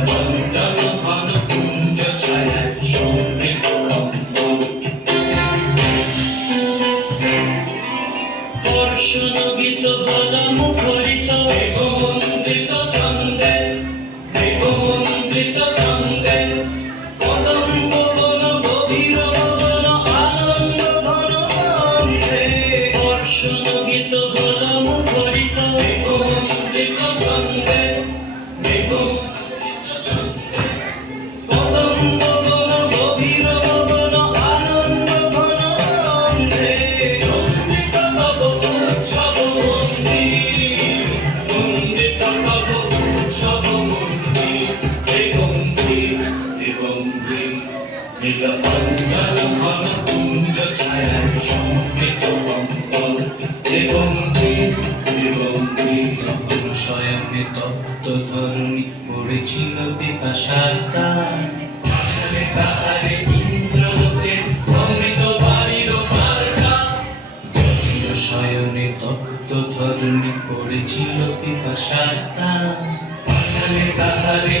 নীলবঞ্জন ঘন কুঞ্জ ছায়ায় সমৃত কম্বল। হর্ষণগীত হলা মুখরিত দেবমন্দিত ছন্দে, দেবমন্দিত ছন্দে কদম্ব বন গভীর মদন আনন্দ ঘন গন্ধে। হর্ষণগীত হলা মুখরিত দেবমন্দিত ছন্দে, দেবমন্দিত ছন্দে কদম্ব বন গভীর মদন আনন্দ ঘন গন্ধে। নন্দিত তব উৎসব মন্দির, নন্দিত তব উৎসব মন্দির। দেবমন্দির, দেবমন্দির নীলবঞ্জন ঘন কুঞ্জ ছায়ায় সমৃত কম্বল। দেবমন্দির, দেবমন্দির তখন শয়নে তপ্ত ধরণী পড়েছিল পিপাসার টান। পাঠালে তাহারে ইন্দ্রলোকে অমৃত বাড়ির বার্তা। গভীর শয়নে তপ্ত ধরণী পড়েছিল পিপাসার টান। পাঠালে তাহারে